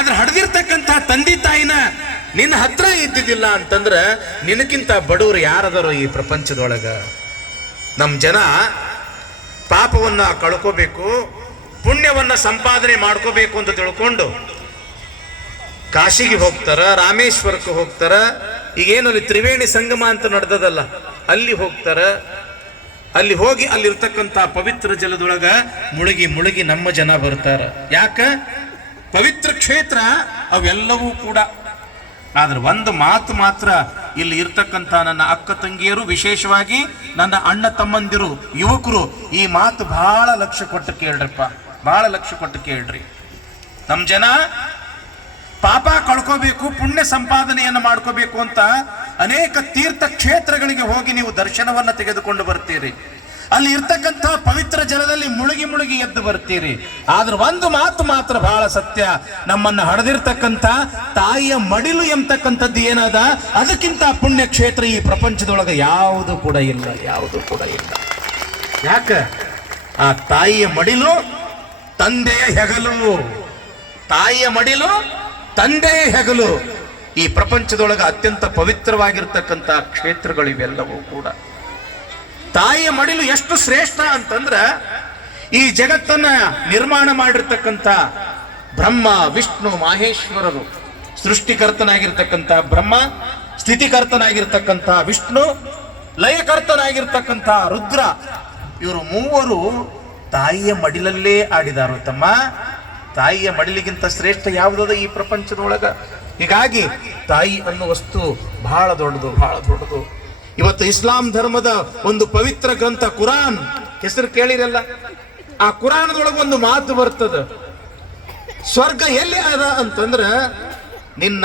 ಆದ್ರೆ ಹಡ್ದಿರ್ತಕ್ಕಂಥ ತಂದೆ ತಾಯಿನ ನಿನ್ನ ಹತ್ರ ಇದ್ದಿದ್ದಿಲ್ಲ ಅಂತಂದ್ರೆ ನಿನಕ್ಕಿಂತ ಬಡವರು ಯಾರದಾರೋ ಈ ಪ್ರಪಂಚದೊಳಗ? ನಮ್ಮ ಜನ ಪಾಪವನ್ನು ಕಳ್ಕೋಬೇಕು, ಪುಣ್ಯವನ್ನು ಸಂಪಾದನೆ ಮಾಡ್ಕೋಬೇಕು ಅಂತ ತಿಳ್ಕೊಂಡು ಕಾಶಿಗೆ ಹೋಗ್ತಾರ, ರಾಮೇಶ್ವರಕ್ಕೆ ಹೋಗ್ತಾರ, ಈಗೇನು ತ್ರಿವೇಣಿ ಸಂಗಮ ಅಂತ ನಡೆದದಲ್ಲ, ಅಲ್ಲಿ ಹೋಗ್ತಾರ. ಅಲ್ಲಿ ಹೋಗಿ ಅಲ್ಲಿರ್ತಕ್ಕಂಥ ಪವಿತ್ರ ಜಲದೊಳಗ ಮುಳುಗಿ ಮುಳುಗಿ ನಮ್ಮ ಜನ ಬರ್ತಾರ. ಯಾಕ? ಪವಿತ್ರ ಕ್ಷೇತ್ರ, ಅವೆಲ್ಲವೂ ಕೂಡ. ಆದರೆ ಒಂದು ಮಾತು ಮಾತ್ರ ಇಲ್ಲಿ ಇರ್ತಕ್ಕಂಥ ನನ್ನ ಅಕ್ಕ ತಂಗಿಯರು, ವಿಶೇಷವಾಗಿ ನನ್ನ ಅಣ್ಣ ತಮ್ಮಂದಿರು, ಯುವಕರು, ಈ ಮಾತು ಬಹಳ ಲಕ್ಷ್ಯ ಕೊಟ್ಟು ಕೇಳ್ರಪ್ಪ. ಬಹಳ ಲಕ್ಷ್ಯ ಕೊಟ್ಟು ಕೇಳ್ರಿ. ನಮ್ಮ ಜನ ಪಾಪ ಕಳ್ಕೋಬೇಕು, ಪುಣ್ಯ ಸಂಪಾದನೆಯನ್ನು ಮಾಡ್ಕೋಬೇಕು ಅಂತ ಅನೇಕ ತೀರ್ಥ ಕ್ಷೇತ್ರಗಳಿಗೆ ಹೋಗಿ ನೀವು ದರ್ಶನವನ್ನು ತೆಗೆದುಕೊಂಡು ಬರ್ತೀರಿ. ಅಲ್ಲಿ ಇರ್ತಕ್ಕಂಥ ಪವಿತ್ರ ಜಲದಲ್ಲಿ ಮುಳುಗಿ ಮುಳುಗಿ ಎದ್ದು ಬರ್ತೀರಿ. ಆದ್ರೆ ಒಂದು ಮಾತು ಮಾತ್ರ ಬಹಳ ಸತ್ಯ. ನಮ್ಮನ್ನು ಹಡೆದಿರ್ತಕ್ಕಂಥ ತಾಯಿಯ ಮಡಿಲು ಎಂಬತಕ್ಕಂಥದ್ದು ಏನದ? ಅದಕ್ಕಿಂತ ಪುಣ್ಯ ಕ್ಷೇತ್ರ ಈ ಪ್ರಪಂಚದೊಳಗೆ ಯಾವುದು ಕೂಡ ಇಲ್ಲ, ಯಾವುದು ಕೂಡ ಇಲ್ಲ. ಯಾಕ? ಆ ತಾಯಿಯ ಮಡಿಲು ತಂದೆಯ ಹೆಗಲು. ತಾಯಿಯ ಮಡಿಲು ತಂದೆಯ ಹೆಗಲು. ಈ ಪ್ರಪಂಚದೊಳಗೆ ಅತ್ಯಂತ ಪವಿತ್ರವಾಗಿರ್ತಕ್ಕಂಥ ಕ್ಷೇತ್ರಗಳಿವೆಲ್ಲವೂ ಕೂಡ. ತಾಯಿಯ ಮಡಿಲು ಎಷ್ಟು ಶ್ರೇಷ್ಠ ಅಂತಂದ್ರ ಈ ಜಗತ್ತನ್ನ ನಿರ್ಮಾಣ ಮಾಡಿರ್ತಕ್ಕಂಥ ಬ್ರಹ್ಮ, ವಿಷ್ಣು, ಮಾಹೇಶ್ವರರು, ಸೃಷ್ಟಿಕರ್ತನಾಗಿರ್ತಕ್ಕಂಥ ಬ್ರಹ್ಮ, ಸ್ಥಿತಿಕರ್ತನಾಗಿರ್ತಕ್ಕಂಥ ವಿಷ್ಣು, ಲಯಕರ್ತನಾಗಿರ್ತಕ್ಕಂಥ ರುದ್ರ. ಇವರು ಮೂವರು ತಾಯಿಯ ಮಡಿಲಲ್ಲೇ ಆಡಿದಾರು ತಮ್ಮ. ತಾಯಿಯ ಮಡಿಲಿಗಿಂತ ಶ್ರೇಷ್ಠ ಯಾವುದದ ಈ ಪ್ರಪಂಚದೊಳಗ? ಹೀಗಾಗಿ ತಾಯಿ ಅನ್ನೋ ವಸ್ತು ಬಹಳ ದೊಡ್ಡದು ಬಹಳ ದೊಡ್ಡದು. ಇವತ್ತು ಇಸ್ಲಾಂ ಧರ್ಮದ ಒಂದು ಪವಿತ್ರ ಗ್ರಂಥ, ಕುರಾನ್. ಹೆಸರು ಕೇಳಿರಲ್ಲ? ಆ ಕುರಾನದೊಳಗೆ ಒಂದು ಮಾತು ಬರ್ತದ. ಸ್ವರ್ಗ ಎಲ್ಲಿ ಅದ ಅಂತಂದ್ರ, ನಿನ್ನ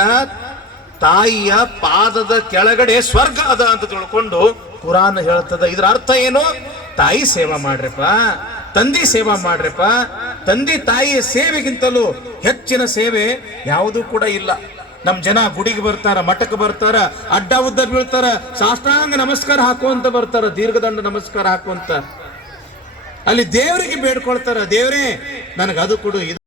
ತಾಯಿಯ ಪಾದದ ಕೆಳಗಡೆ ಸ್ವರ್ಗ ಅದ ಅಂತ ತಿಳ್ಕೊಂಡು ಕುರಾನ್ ಹೇಳ್ತದ. ಇದ್ರ ಅರ್ಥ ಏನು? ತಾಯಿ ಸೇವಾ ಮಾಡ್ರಪ್ಪ, ತಂದೆ ಸೇವಾ ಮಾಡ್ರಪ್ಪ. ತಂದಿ ತಾಯಿಯ ಸೇವೆಗಿಂತಲೂ ಹೆಚ್ಚಿನ ಸೇವೆ ಯಾವುದೂ ಕೂಡ ಇಲ್ಲ. ನಮ್ ಜನ ಗುಡಿಗೆ ಬರ್ತಾರ, ಮಠಕ್ಕೆ ಬರ್ತಾರ, ಅಡ್ಡ ಉದ್ದ ಬೀಳ್ತಾರ, ಸಾಷ್ಟಾಂಗ ನಮಸ್ಕಾರ ಹಾಕುವಂತ ಬರ್ತಾರ, ದೀರ್ಘದಂಡ ನಮಸ್ಕಾರ ಹಾಕುವಂತ. ಅಲ್ಲಿ ದೇವರಿಗೆ ಬೇಡ್ಕೊಳ್ತಾರ, ದೇವರೇ ನನಗೆ ಅದು ಕೊಡು, ಇದು